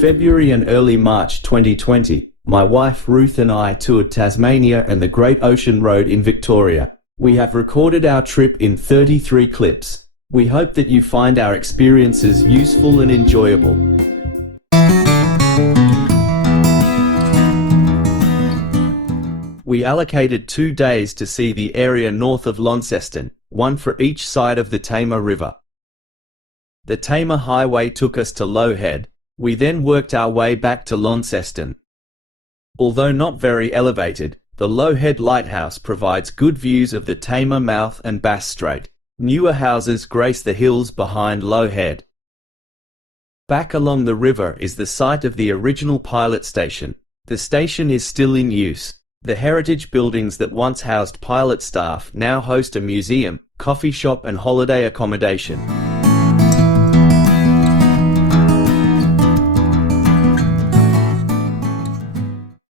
February and early March 2020, my wife Ruth and I toured Tasmania and the Great Ocean Road in Victoria. We have recorded our trip in 33 clips. We hope that you find our experiences useful and enjoyable. We allocated 2 days to see the area north of Launceston, one for each side of the Tamar River. The Tamar Highway took us to Low Head. We then worked our way back to Launceston. Although not very elevated, the Low Head Lighthouse provides good views of the Tamar mouth and Bass Strait. Newer houses grace the hills behind Low Head. Back along the river is the site of the original pilot station. The station is still in use. The heritage buildings that once housed pilot staff now host a museum, coffee shop and holiday accommodation.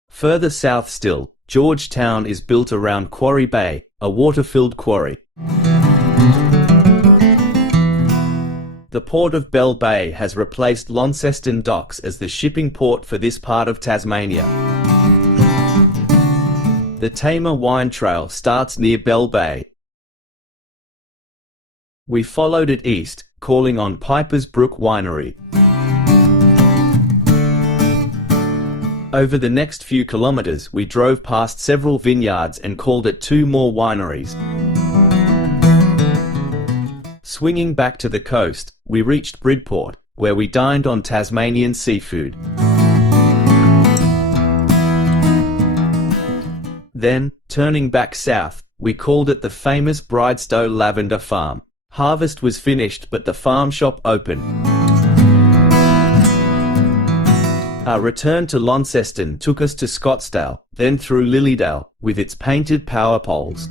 Further south still, Georgetown is built around Quarry Bay, a water-filled quarry. The port of Bell Bay has replaced Launceston docks as the shipping port for this part of Tasmania. The Tamar Wine Trail starts near Bell Bay. We followed it east, calling on Piper's Brook Winery. Over the next few kilometers we drove past several vineyards and called at 2 more wineries. Swinging back to the coast, we reached Bridport, where we dined on Tasmanian seafood. Then, turning back south, we called at the famous Bridestow Lavender Farm. Harvest was finished but the farm shop open. Our return to Launceston took us to Scottsdale, then through Lilydale, with its painted power poles.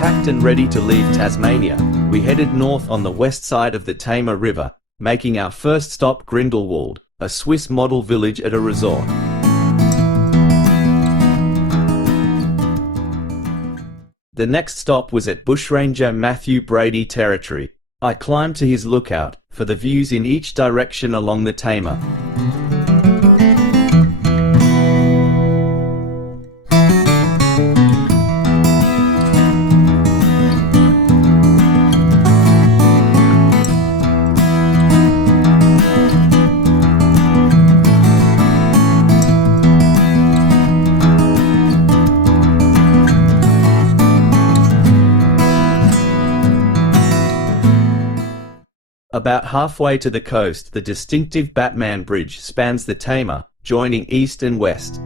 Packed and ready to leave Tasmania, we headed north on the west side of the Tamar River, making our first stop Grindelwald, a Swiss model village at a resort. The next stop was at bushranger Matthew Brady territory. I climbed to his lookout, for the views in each direction along the Tamar. About halfway to the coast, the distinctive Batman Bridge spans the Tamar, joining east and west.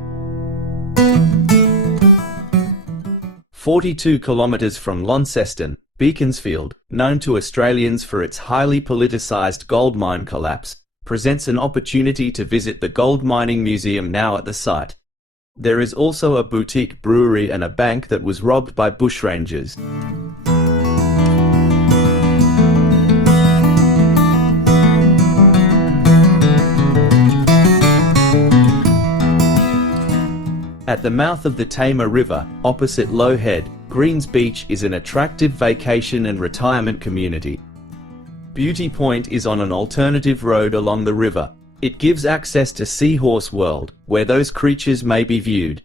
42 kilometres from Launceston, Beaconsfield, known to Australians for its highly politicised gold mine collapse, presents an opportunity to visit the Gold Mining Museum now at the site. There is also a boutique brewery and a bank that was robbed by bushrangers. At the mouth of the Tamar River, opposite Low Head, Greens Beach is an attractive vacation and retirement community. Beauty Point is on an alternative road along the river. It gives access to Seahorse World, where those creatures may be viewed.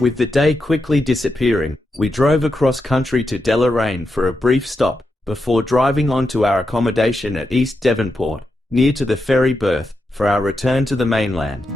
With the day quickly disappearing, we drove across country to Deloraine for a brief stop, before driving on to our accommodation at East Devonport, near to the ferry berth, for our return to the mainland.